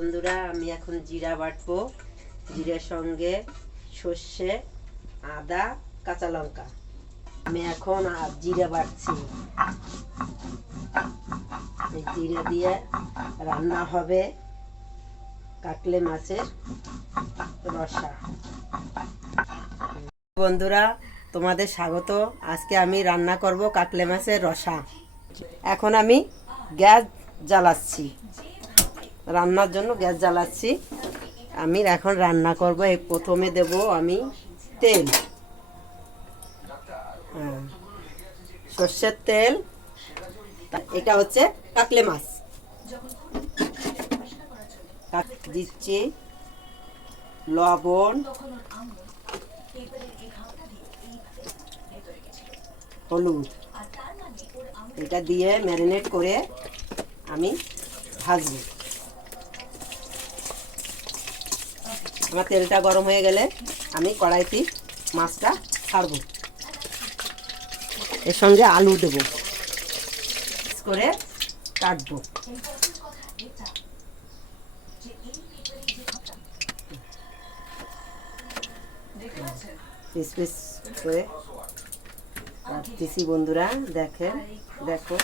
বন্ধুরা, আমি এখন জিরা বাটবো। জিরার সঙ্গে সর্ষে, আদা, কাঁচা লঙ্কা। আমি এখন জিরা বাটছি। এই জিরা দিয়ে রান্না হবে কাকলে মাছের রসা। বন্ধুরা, তোমাদের স্বাগত। আজকে আমি রান্না করব কাকলে মাছের রসা। এখন আমি গ্যাস জ্বালাচ্ছি। রান্নার জন্য গ্যাস জ্বালাচ্ছি। আমি এখন রান্না করব। এই প্রথমে দেব আমি তেল। হ্যাঁ, সর্ষের তেল। এটা হচ্ছে কাকলে মাছ। দিচ্ছি লবণ। হলুদ। এটা দিয়ে ম্যারিনেট করে আমি ভাজবো। আমার তেলটা গরম হয়ে গেলে আমি কড়াইতে মাছটা ছাড়বো। এর সঙ্গে আলু দেবো। করে কাটবো। পিস করে বন্ধুরা, দেখেন, দেখো।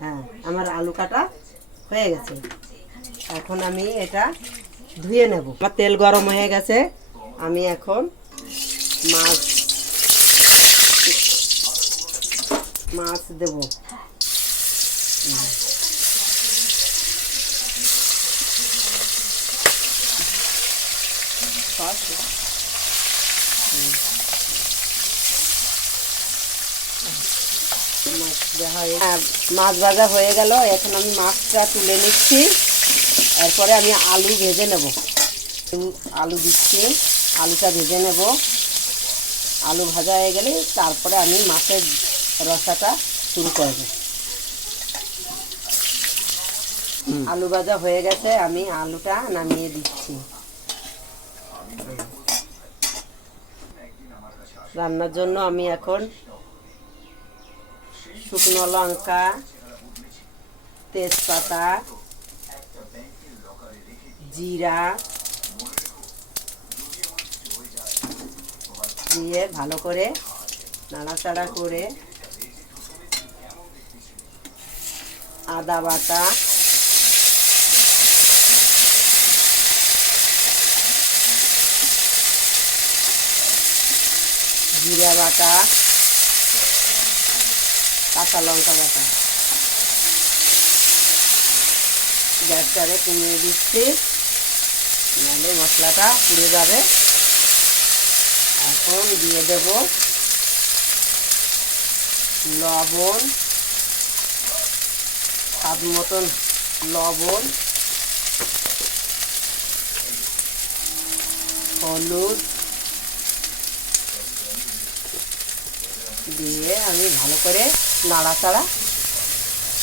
হ্যাঁ আমার আলু কাটা হয়ে গেছে। এখন আমি এটা ধুয়ে নেব। আমার তেল গরম হয়ে গেছে। আমি এখন মাছ মাছ দেব। মাছ ভাজা হয়ে গেল। এখন আমি মাছটা তুলে নিচ্ছি। এরপরে আমি আলু ভেজে নেব। আলু- আলু দিচ্ছি। আলুটা ভেজে নেব। আলু ভাজা হয়ে গেলে তারপরে আমি মাছের রসাটা শুরু করব। আলু ভাজা হয়ে গেছে আমি আলুটা নামিয়ে দিচ্ছি। রান্নার জন্য আমি এখন শুকনো লঙ্কা তেজপাতা জিরা। দিয়ে ভালো করে নাড়াচাড়া করে আদা বাটা। জিরা বাটা। কাঁচা লঙ্কা বাটা। গ্যাসটারে কমিয়ে দিচ্ছি। নাহলে মশলাটা পুড়ে যাবে। এখন দিয়ে দেব লবণ, স্বাদ মতন লবণ, হলুদ দিয়ে আমি ভালো করে নাড়াচাড়া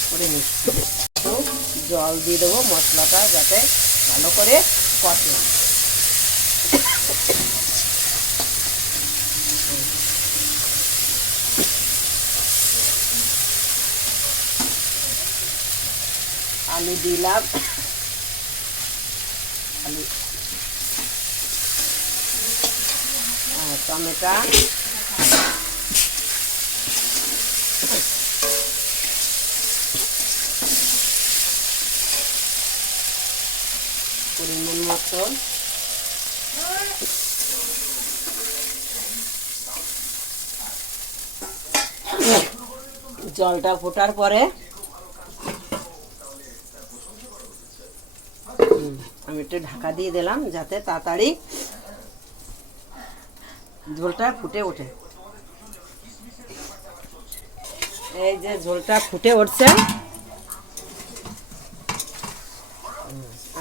করে নিচ্ছি। জল দিয়ে দেবো মশলাটা যাতে ভালো করে কষে আলু দিলাম আলু টমেটো পরিমাণ মতন জলটা ফোটার পরে আমি একটু ঢাকা দিয়ে দিলাম যাতে তাড়াতাড়ি ঝোলটা ফুটে ওঠে। এই যে ঝোলটা ফুটে উঠছে।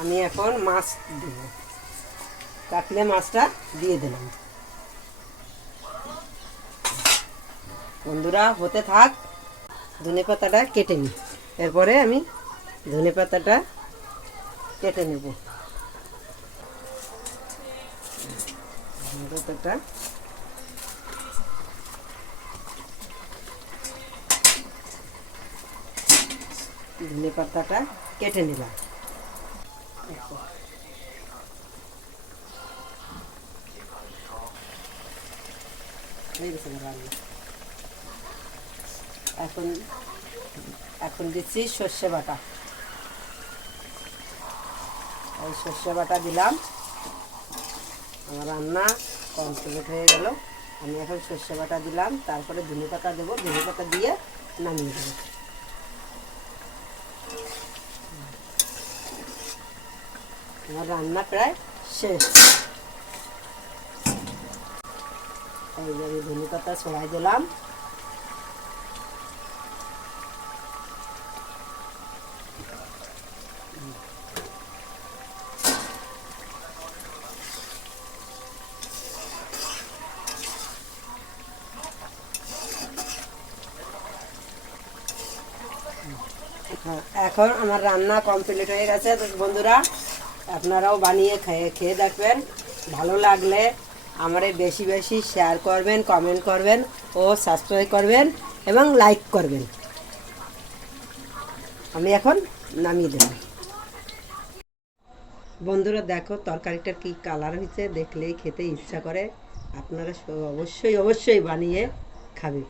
আমি এখন মাছ দেব। কাটলে মাছটা দিয়ে দিলাম। বন্ধুরা, হতে থাক, ধনে পাতাটা কেটে নিই এরপরে আমি ধনে পাতাটা কেটে নেব। ধনে পাতাটা কেটে নিলাম। হয়ে গেছে রান্না এখন এখন দিচ্ছি সর্ষে বাটা। এই সর্ষে বাটা দিলাম। আমার রান্না কমপ্লিট হয়ে গেল। আমি এখন সর্ষে বাটা দিলাম। তারপরে ধনে পাতা দেবো। ধনে পাতা দিয়ে নামিয়ে দেবো। আমার রান্না প্রায় শেষ। এই যে আমি ধনে পাতা ছড়াই দিলাম। হ্যাঁ, এখন আমার রান্না কমপ্লিট হয়ে গেছে বন্ধুরা। আপনারাও বানিয়ে খেয়ে খেয়ে দেখবেন। ভালো লাগলে আমারে বেশি বেশি শেয়ার করবেন কমেন্ট করবেন ও সাবস্ক্রাইব করবেন এবং লাইক করবেন। আমি এখন নামিয়ে দেব। বন্ধুরা দেখো তরকারিটার কি কালার হয়েছে, দেখলেই খেতে ইচ্ছা করে। আপনারা অবশ্যই অবশ্যই বানিয়ে খাবে।